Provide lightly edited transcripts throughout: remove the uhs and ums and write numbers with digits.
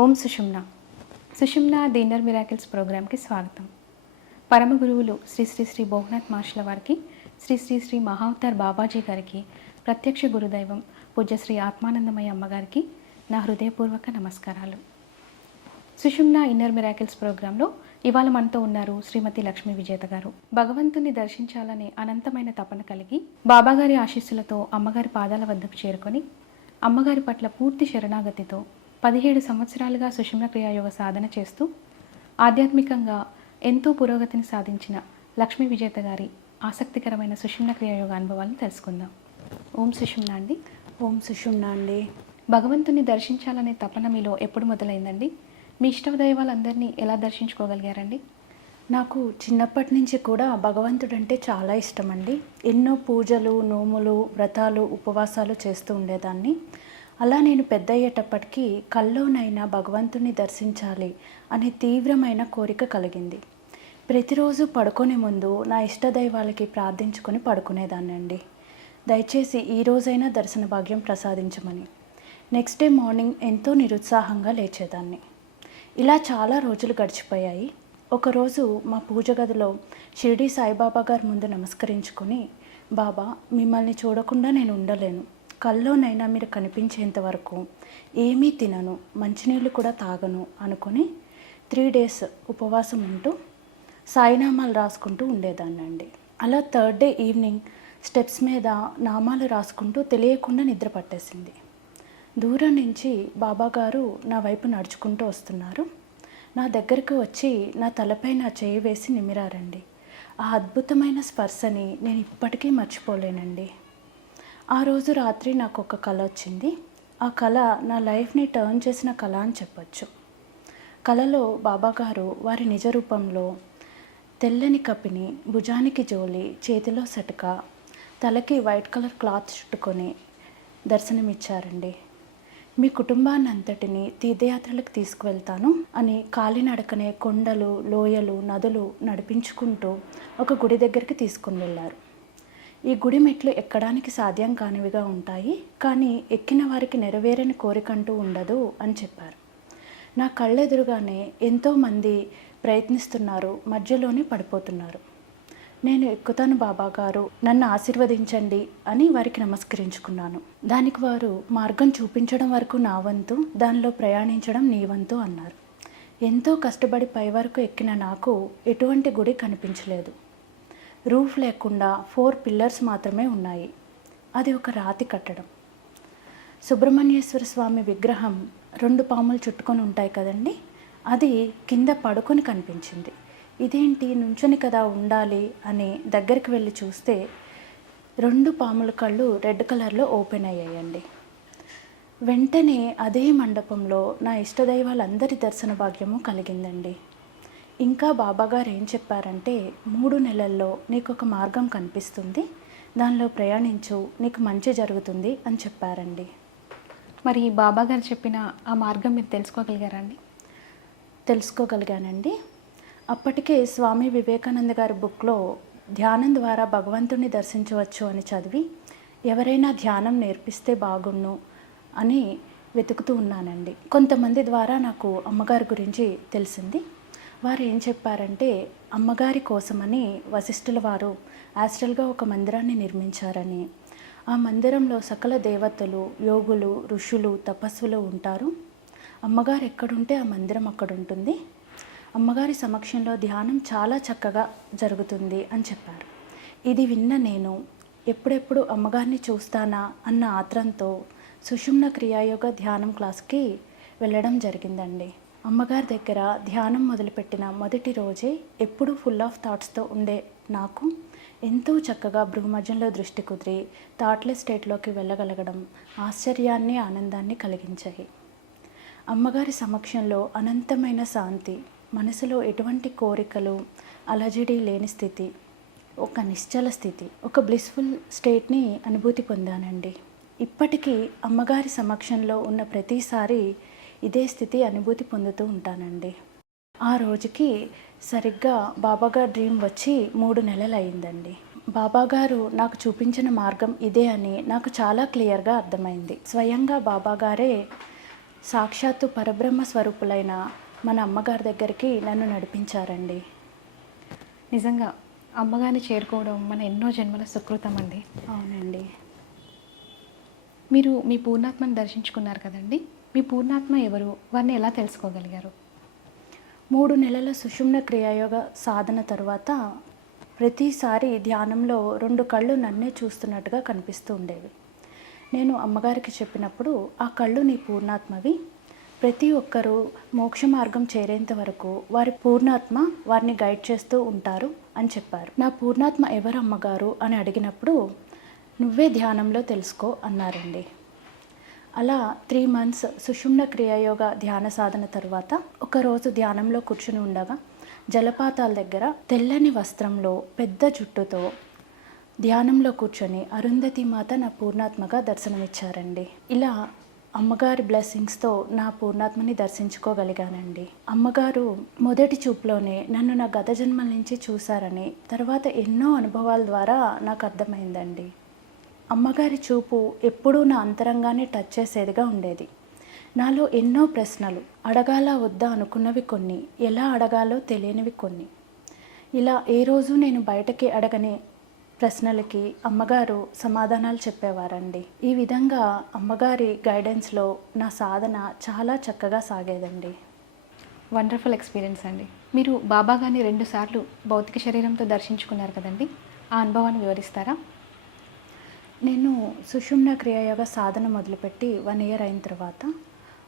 ఓం సుషుమ్న. సుషుమ్న the inner miracles ప్రోగ్రామ్కి స్వాగతం. పరమ గురువులు శ్రీ శ్రీ శ్రీ భోగనాథ్ మాస్టర్ల వారికి, శ్రీ శ్రీ శ్రీ మహావతార్ బాబాజీ గారికి, ప్రత్యక్ష గురుదైవం పూజ్యశ్రీ ఆత్మానందమయ్య అమ్మగారికి నా హృదయపూర్వక నమస్కారాలు. సుషుమ్న ఇన్నర్ మిరాకిల్స్ ప్రోగ్రాంలో ఇవాళ మనతో ఉన్నారు శ్రీమతి లక్ష్మీ విజేత గారు. భగవంతుని దర్శించాలనే అనంతమైన తపన కలిగి బాబాగారి ఆశీస్సులతో అమ్మగారి పాదాల వద్దకు చేరుకొని అమ్మగారి పట్ల పూర్తి శరణాగతితో 17 సంవత్సరాలుగా సుషుమ్న క్రియాయోగ సాధన చేస్తూ ఆధ్యాత్మికంగా ఎంతో పురోగతిని సాధించిన లక్ష్మీ విజేత గారి ఆసక్తికరమైన సుషుమ్న క్రియాయోగ అనుభవాలను తెలుసుకుందాం. ఓం సుషుమ్న అండి. ఓం సుషుమ్న అండి. భగవంతుని దర్శించాలనే తపన మీలో ఎప్పుడు మొదలైందండి? మీ ఇష్ట దైవాలందరినీ ఎలా దర్శించుకోగలిగారండి? నాకు చిన్నప్పటి నుంచి కూడా భగవంతుడంటే చాలా ఇష్టం అండి. ఎన్నో పూజలు, నోములు, వ్రతాలు, ఉపవాసాలు చేస్తూ ఉండేదాన్ని. అలా నేను పెద్ద అయ్యేటప్పటికీ కల్లోనైనా భగవంతుని దర్శించాలి అనే తీవ్రమైన కోరిక కలిగింది. ప్రతిరోజు పడుకునే ముందు నా ఇష్టదైవాలకి ప్రార్థించుకొని పడుకునేదాన్ని అండి. దయచేసి ఈ రోజైనా దర్శన భాగ్యం ప్రసాదించమని. నెక్స్ట్ డే మార్నింగ్ ఎంతో నిరుత్సాహంగా లేచేదాన్ని. ఇలా చాలా రోజులు గడిచిపోయాయి. ఒకరోజు మా పూజ గదిలో షిరిడి సాయిబాబా గారి ముందు నమస్కరించుకొని, బాబా, మిమ్మల్ని చూడకుండా నేను ఉండలేను. కల్లోనైనా మీరు కనిపించేంత వరకు ఏమీ తినను, మంచినీళ్ళు కూడా తాగను అనుకొని 3 days ఉపవాసం ఉంటూ సాయినామాలు రాసుకుంటూ ఉండేదాన్ని అండి. అలా 3rd day ఈవినింగ్ స్టెప్స్ మీద నామాలు రాసుకుంటూ తెలియకుండా నిద్ర పట్టేసింది. దూరం నుంచి బాబాగారు నా వైపు నడుచుకుంటూ వస్తున్నారు. నా దగ్గరకు వచ్చి నా తలపై నా చేయి వేసి నిమిరారండి. ఆ అద్భుతమైన స్పర్శని నేను ఇప్పటికీ మర్చిపోలేనండి. ఆ రోజు రాత్రి నాకు ఒక కల వచ్చింది. ఆ కళ నా లైఫ్ని టర్న్ చేసిన కళ అని చెప్పచ్చు. కళలో బాబాగారు వారి నిజ రూపంలో తెల్లని కపిని, భుజానికి జోలి, చేతిలో సటక, తలకి వైట్ కలర్ క్లాత్ చుట్టుకొని దర్శనమిచ్చారండి. మీ కుటుంబాన్ని అంతటిని తీర్థయాత్రలకు తీసుకువెళ్తాను అని కాలినడకనే కొండలు, లోయలు, నదులు నడిపించుకుంటూ ఒక గుడి దగ్గరికి తీసుకుని వెళ్ళారు. ఈ గుడి మెట్లు ఎక్కడానికి సాధ్యం కానివిగా ఉంటాయి, కానీ ఎక్కిన వారికి నెరవేరని కోరికంటూ ఉండదు అని చెప్పారు. నా కళ్ళెదురుగానే ఎంతోమంది ప్రయత్నిస్తున్నారు, మధ్యలోనే పడిపోతున్నారు. నేను ఎక్కుతాను బాబాగారు, నన్ను ఆశీర్వదించండి అని వారికి నమస్కరించుకున్నాను. దానికి వారు, మార్గం చూపించడం వరకు నా వంతు, దానిలో ప్రయాణించడం నీ వంతు అన్నారు. ఎంతో కష్టపడి పై వరకు ఎక్కిన నాకు ఎటువంటి గుడి కనిపించలేదు. రూఫ్ లేకుండా 4 pillars మాత్రమే ఉన్నాయి. అది ఒక రాతి కట్టడం. సుబ్రహ్మణ్యేశ్వర స్వామి విగ్రహం 2 పాములు చుట్టుకొని ఉంటాయి కదండి, అది కింద పడుకొని కనిపించింది. ఇదేంటి, నుంచొని కదా ఉండాలి అని దగ్గరికి వెళ్ళి చూస్తే 2 పాముల కళ్ళు రెడ్ కలర్లో ఓపెన్ అయ్యాయండి. వెంటనే అదే మండపంలో నా ఇష్టదైవాలందరి దర్శన భాగ్యము కలిగిందండి. ఇంకా బాబాగారు ఏం చెప్పారంటే, 3 నెలల్లో నీకు ఒక మార్గం కనిపిస్తుంది, దానిలో ప్రయాణించు, నీకు మంచి జరుగుతుంది అని చెప్పారండి. మరి బాబాగారు చెప్పిన ఆ మార్గం మీరు తెలుసుకోగలిగారండి? తెలుసుకోగలిగానండి. అప్పటికే స్వామి వివేకానంద గారి బుక్లో ధ్యానం ద్వారా భగవంతుని దర్శించవచ్చు అని చదివి, ఎవరైనా ధ్యానం నేర్పిస్తే బాగుండు అని వెతుకుతూ ఉన్నానండి. కొంతమంది ద్వారా నాకు అమ్మగారి గురించి తెలిసింది. వారు ఏం చెప్పారంటే, అమ్మగారి కోసమని వశిష్ఠుల వారు యాస్ట్రల్గా ఒక మందిరాన్ని నిర్మించారని, ఆ మందిరంలో సకల దేవతలు, యోగులు, ఋషులు, తపస్సులు ఉంటారు. అమ్మగారు ఎక్కడుంటే ఆ మందిరం అక్కడ ఉంటుంది. అమ్మగారి సమక్షంలో ధ్యానం చాలా చక్కగా జరుగుతుంది అని చెప్పారు. ఇది విన్న నేను ఎప్పుడెప్పుడు అమ్మగారిని చూస్తానా అన్న ఆత్రంతో సుషుమ్న క్రియాయోగ ధ్యానం క్లాస్కి వెళ్ళడం జరిగిందండి. అమ్మగారి దగ్గర ధ్యానం మొదలుపెట్టిన మొదటి రోజే ఎప్పుడూ ఫుల్ ఆఫ్ థాట్స్తో ఉండే నాకు ఎంతో చక్కగా భృగుమధ్యంలో దృష్టి కుదిరి థాట్లెస్ స్టేట్లోకి వెళ్ళగలగడం ఆశ్చర్యాన్ని, ఆనందాన్ని కలిగించాయి. అమ్మగారి సమక్షంలో అనంతమైన శాంతి, మనసులో ఎటువంటి కోరికలు, అలజడి లేని స్థితి, ఒక నిశ్చల స్థితి, ఒక బ్లిస్ఫుల్ స్టేట్ని అనుభూతి పొందానండి. ఇప్పటికీ అమ్మగారి సమక్షంలో ఉన్న ప్రతిసారి ఇదే స్థితి అనుభూతి పొందుతూ ఉంటానండి. ఆ రోజుకి సరిగ్గా బాబాగారు డ్రీమ్ వచ్చి 3 నెలలు అయిందండి. బాబాగారు నాకు చూపించిన మార్గం ఇదే అని నాకు చాలా క్లియర్గా అర్థమైంది. స్వయంగా బాబాగారే సాక్షాత్తు పరబ్రహ్మ స్వరూపులైన మన అమ్మగారి దగ్గరికి నన్ను నడిపించారండి. నిజంగా అమ్మగారిని చేరుకోవడం మన ఎన్నో జన్మల సుకృతం అండి. అవునండి. మీరు మీ పూర్ణాత్మని దర్శించుకున్నారు కదండి. మీ పూర్ణాత్మ ఎవరు? వారిని ఎలా తెలుసుకోగలిగారు? 3 నెలల సుషుమ్న క్రియాయోగ సాధన తర్వాత ప్రతిసారి ధ్యానంలో 2 కళ్ళు నన్నే చూస్తున్నట్టుగా కనిపిస్తూ ఉండేవి. నేను అమ్మగారికి చెప్పినప్పుడు, ఆ కళ్ళు నీ పూర్ణాత్మవి, ప్రతి ఒక్కరూ మోక్ష మార్గం చేరేంత వరకు వారి పూర్ణాత్మ వారిని గైడ్ చేస్తూ ఉంటారు అని చెప్పారు. నా పూర్ణాత్మ ఎవరు అమ్మగారు అని అడిగినప్పుడు, నువ్వే ధ్యానంలో తెలుసుకో అన్నారండి. అలా 3 months సుషుమ్న క్రియాయోగ ధ్యాన సాధన తర్వాత ఒకరోజు ధ్యానంలో కూర్చుని ఉండగా జలపాతాల దగ్గర తెల్లని వస్త్రంలో పెద్ద జుట్టుతో ధ్యానంలో కూర్చొని అరుంధతి మాత నా పూర్ణాత్మగా దర్శనమిచ్చారండి. ఇలా అమ్మగారి బ్లెస్సింగ్స్తో నా పూర్ణాత్మని దర్శించుకోగలిగానండి. అమ్మగారు మొదటి చూపులోనే నన్ను నా గత జన్మల నుంచి చూశారని తర్వాత ఎన్నో అనుభవాల ద్వారా నాకు అర్థమైందండి. అమ్మగారి చూపు ఎప్పుడూ నా అంతరంగాన్ని టచ్ చేసేదిగా ఉండేది. నాలో ఎన్నో ప్రశ్నలు, అడగాలా వద్దా అనుకున్నవి కొన్ని, ఎలా అడగాలో తెలియనివి కొన్ని. ఇలా ఏ రోజు నేను బయటకి అడగని ప్రశ్నలకి అమ్మగారు సమాధానాలు చెప్పేవారండి. ఈ విధంగా అమ్మగారి గైడెన్స్లో నా సాధన చాలా చక్కగా సాగేదండి. వండర్ఫుల్ ఎక్స్పీరియన్స్ అండి. మీరు బాబా గారిని 2 సార్లు భౌతిక శరీరంతో దర్శించుకున్నారు కదండి. ఆ అనుభవాన్ని వివరిస్తారా? నేను సుషుమ్న క్రియాయోగ సాధన మొదలుపెట్టి 1 year అయిన తర్వాత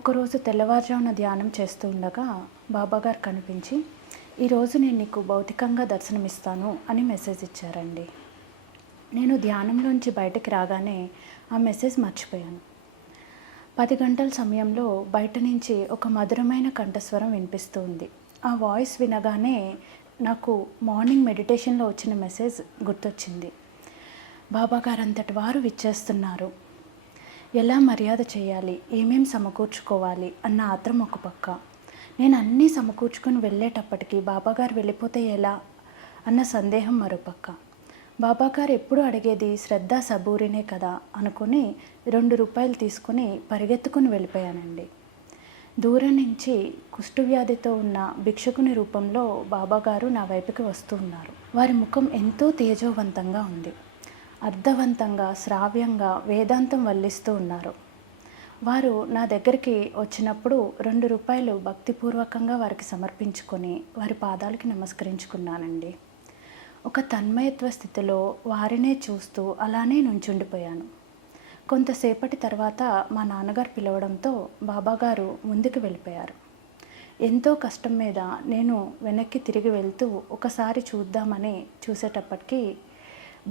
ఒకరోజు తెల్లవారుజామున ధ్యానం చేస్తూ ఉండగా బాబాగారు కనిపించి, ఈరోజు నేను నీకు భౌతికంగా దర్శనమిస్తాను అని మెసేజ్ ఇచ్చారండి. నేను ధ్యానంలోంచి బయటకు రాగానే ఆ మెసేజ్ మర్చిపోయాను. 10 గంటల సమయంలో బయట నుంచి ఒక మధురమైన కంఠస్వరం వినిపిస్తూ ఉంది. ఆ వాయిస్ వినగానే నాకు మార్నింగ్ మెడిటేషన్లో వచ్చిన మెసేజ్ గుర్తొచ్చింది. బాబాగారు అంతటి వారు విచ్చేస్తున్నారు, ఎలా మర్యాద చేయాలి, ఏమేం సమకూర్చుకోవాలి అన్న ఆత్రం ఒక పక్క, నేను అన్నీ సమకూర్చుకొని వెళ్ళేటప్పటికి బాబాగారు వెళ్ళిపోతే ఎలా అన్న సందేహం మరోపక్క. బాబాగారు ఎప్పుడు అడిగేది శ్రద్ధ సబూరినే కదా అనుకుని 2 రూపాయలు తీసుకుని పరిగెత్తుకుని వెళ్ళిపోయానండి. దూరం నుంచి కుష్ఠవ్యాధితో ఉన్న భిక్షకుని రూపంలో బాబాగారు నా వైపుకి వస్తూ ఉన్నారు. వారి ముఖం ఎంతో తేజోవంతంగా ఉంది. అర్థవంతంగా, శ్రావ్యంగా వేదాంతం వల్లిస్తూ ఉన్నారు. వారు నా దగ్గరికి వచ్చినప్పుడు 2 రూపాయలు భక్తిపూర్వకంగా వారికి సమర్పించుకొని వారి పాదాలకి నమస్కరించుకున్నానండి. ఒక తన్మయత్వ స్థితిలో వారినే చూస్తూ అలానే నుంచుండిపోయాను. కొంతసేపటి తర్వాత మా నాన్నగారు పిలవడంతో బాబాగారు ముందుకు వెళ్ళిపోయారు. ఎంతో కష్టం మీద నేను వెనక్కి తిరిగి వెళ్తూ ఒకసారి చూద్దామని చూసేటప్పటికి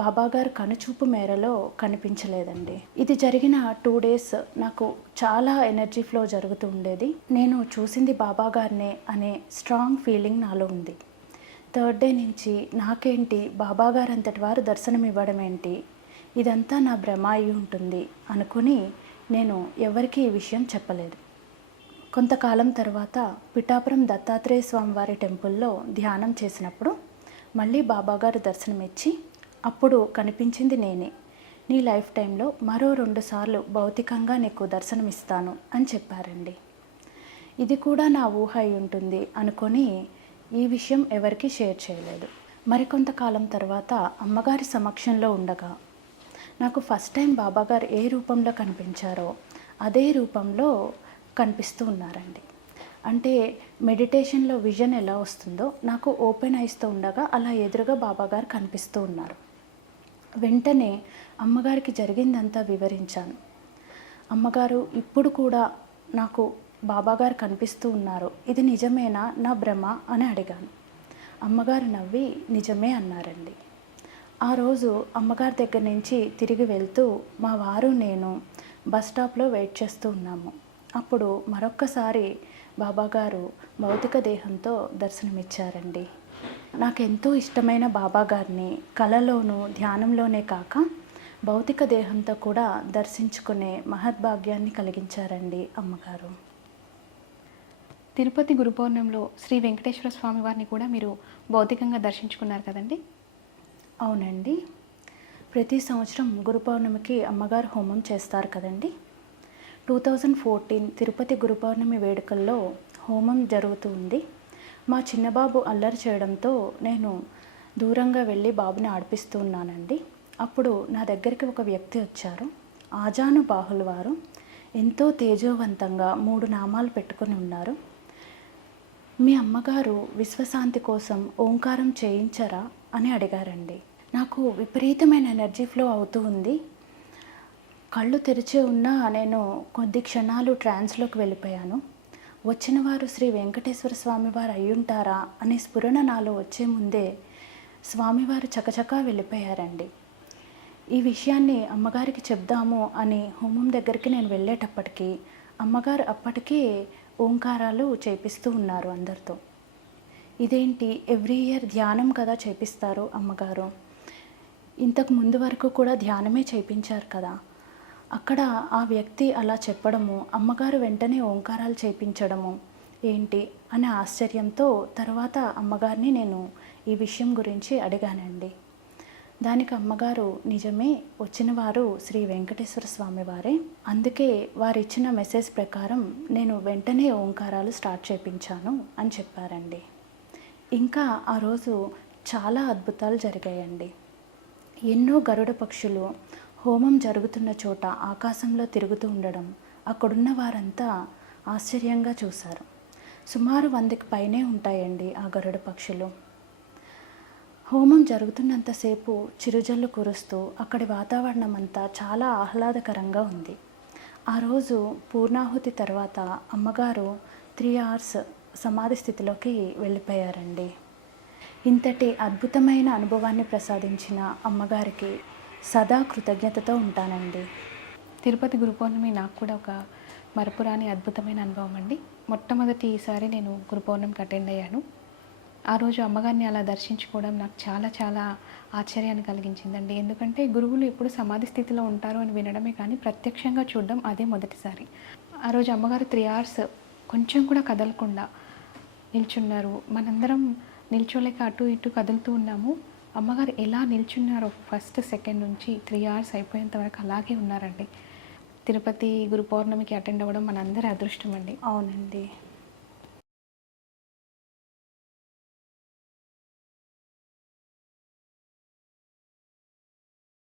బాబాగారు కనుచూపు మేరలో కనిపించలేదండి. ఇది జరిగిన 2 days నాకు చాలా ఎనర్జీ ఫ్లో జరుగుతూ ఉండేది. నేను చూసింది బాబాగారినే అనే స్ట్రాంగ్ ఫీలింగ్ నాలో ఉంది. 3rd day నుంచి నాకేంటి బాబాగారు అంతటి వారు దర్శనం ఇవ్వడం ఏంటి, ఇదంతా నా భ్రమ అయి ఉంటుంది అనుకుని నేను ఎవరికీ ఈ విషయం చెప్పలేదు. కొంతకాలం తర్వాత పిఠాపురం దత్తాత్రేయ స్వామివారి టెంపుల్లో ధ్యానం చేసినప్పుడు మళ్ళీ బాబాగారు దర్శనమిచ్చి, అప్పుడు కనిపించింది నేనే, నీ లైఫ్ టైంలో మరో 2 సార్లు భౌతికంగా నీకు దర్శనమిస్తాను అని చెప్పారండి. ఇది కూడా నా ఊహ అయి ఉంటుంది అనుకొని ఈ విషయం ఎవరికీ షేర్ చేయలేదు. మరికొంతకాలం తర్వాత అమ్మగారి సమక్షంలో ఉండగా నాకు ఫస్ట్ టైం బాబాగారు ఏ రూపంలో కనిపించారో అదే రూపంలో కనిపిస్తూ ఉన్నారండి. అంటే మెడిటేషన్లో విజన్ ఎలా వస్తుందో నాకు ఓపెన్ ఐస్తో ఉండగా అలా ఎదురుగా బాబాగారు కనిపిస్తూ ఉన్నారు. వెంటనే అమ్మగారికి జరిగిందంతా వివరించాను. అమ్మగారు ఇప్పుడు కూడా నాకు బాబాగారు కనిపిస్తూ ఉన్నారు, ఇది నిజమేనా, నా భ్రమ అని అడిగాను. అమ్మగారు నవ్వి నిజమే అన్నారండి. ఆ రోజు అమ్మగారి దగ్గర నుంచి తిరిగి వెళ్తూ మా వారు నేను బస్ స్టాప్లో వెయిట్ చేస్తూ ఉన్నాము. అప్పుడు మరొక్కసారి బాబాగారు భౌతిక దేహంతో దర్శనమిచ్చారండి. నాకెంతో ఇష్టమైన బాబాగారిని కలలోనూ ధ్యానంలోనే కాక భౌతిక దేహంతో కూడా దర్శించుకునే మహద్భాగ్యాన్ని కలిగించారండి అమ్మగారు. తిరుపతి గురు పౌర్ణమిలో శ్రీ వెంకటేశ్వర స్వామి వారిని కూడా మీరు భౌతికంగా దర్శించుకున్నారు కదండి. అవునండి. ప్రతి సంవత్సరం గురు పౌర్ణమికి అమ్మగారు హోమం చేస్తారు కదండి. 2014 తిరుపతి గురు పౌర్ణమి వేడుకల్లో హోమం జరుగుతూ ఉంది. మా చిన్నబాబు అల్లరి చేయడంతో నేను దూరంగా వెళ్ళి బాబుని ఆడిపిస్తూ ఉన్నానండి. అప్పుడు నా దగ్గరికి ఒక వ్యక్తి వచ్చారు. ఆజానుబాహులు వారు. ఎంతో తేజోవంతంగా 3 నామాలు పెట్టుకొని ఉన్నారు. మీ అమ్మగారు విశ్వశాంతి కోసం ఓంకారం చేయించరా అని అడిగారండి. నాకు విపరీతమైన ఎనర్జీ ఫ్లో అవుతూ ఉంది. కళ్ళు తెరిచే ఉన్నా నేను కొద్ది క్షణాలు ట్రాన్స్లోకి వెళ్ళిపోయాను. వచ్చిన వారు శ్రీ వెంకటేశ్వర స్వామివారు అయ్యుంటారా అనే స్ఫురణ నాలో వచ్చే ముందే స్వామివారు చకచకా వెళ్ళిపోయారండి. ఈ విషయాన్ని అమ్మగారికి చెప్దాము అని హోమం దగ్గరికి నేను వెళ్ళేటప్పటికీ అమ్మగారు అప్పటికే ఓంకారాలు చేపిస్తూ ఉన్నారు అందరితో. ఇదేంటి ఎవ్రీ ఇయర్ ధ్యానం కదా చేపిస్తారు అమ్మగారు, ఇంతకు ముందు వరకు కూడా ధ్యానమే చేయించారు కదా. అక్కడ ఆ వ్యక్తి అలా చెప్పడము, అమ్మగారు వెంటనే ఓంకారాలు చేయించడము ఏంటి అనే ఆశ్చర్యంతో తర్వాత అమ్మగారిని నేను ఈ విషయం గురించి అడిగానండి. దానికి అమ్మగారు నిజమే, వచ్చిన వారు శ్రీ వెంకటేశ్వర స్వామి వారే, అందుకే వారు ఇచ్చిన మెసేజ్ ప్రకారం నేను వెంటనే ఓంకారాలు స్టార్ట్ చేయించాను అని చెప్పారండి. ఇంకా ఆ రోజు చాలా అద్భుతాలు జరిగాయండి. ఎన్నో గరుడ పక్షులు హోమం జరుగుతున్న చోట ఆకాశంలో తిరుగుతూ ఉండడం అక్కడున్న వారంతా ఆశ్చర్యంగా చూశారు. సుమారు 100కి పైనే ఉంటాయండి ఆ గరుడ పక్షులు. హోమం జరుగుతున్నంతసేపు చిరుజల్లు కురుస్తూ అక్కడి వాతావరణం అంతా చాలా ఆహ్లాదకరంగా ఉంది. ఆ రోజు పూర్ణాహుతి తర్వాత అమ్మగారు 3 hours సమాధి స్థితిలోకి వెళ్ళిపోయారండి. ఇంతటి అద్భుతమైన అనుభవాన్ని ప్రసాదించిన అమ్మగారికి సదా కృతజ్ఞతతో ఉంటానండి. తిరుపతి గురు పౌర్ణమి నాకు కూడా ఒక మరపురాని అద్భుతమైన అనుభవం అండి. మొట్టమొదటిసారి నేను గురు పౌర్ణమికి అటెండ్ అయ్యాను. ఆ రోజు అమ్మగారిని అలా దర్శించుకోవడం నాకు చాలా చాలా ఆశ్చర్యాన్ని కలిగించిందండి. ఎందుకంటే గురువులు ఎప్పుడు సమాధి స్థితిలో ఉంటారు అని వినడమే కానీ ప్రత్యక్షంగా చూడడం అదే మొదటిసారి. ఆ రోజు అమ్మగారు 3 hours కొంచెం కూడా కదలకుండా నిల్చున్నారు. మనందరం నిల్చోలేక అటు ఇటు కదులుతూ ఉన్నాము. అమ్మగారు ఎలా నిల్చున్నారో ఫస్ట్ సెకండ్ నుంచి 3 hours అయిపోయేంత వరకు అలాగే ఉన్నారండి. తిరుపతి గురు పౌర్ణమికి అటెండ్ అవ్వడం మనందరి అదృష్టం అండి. అవునండి.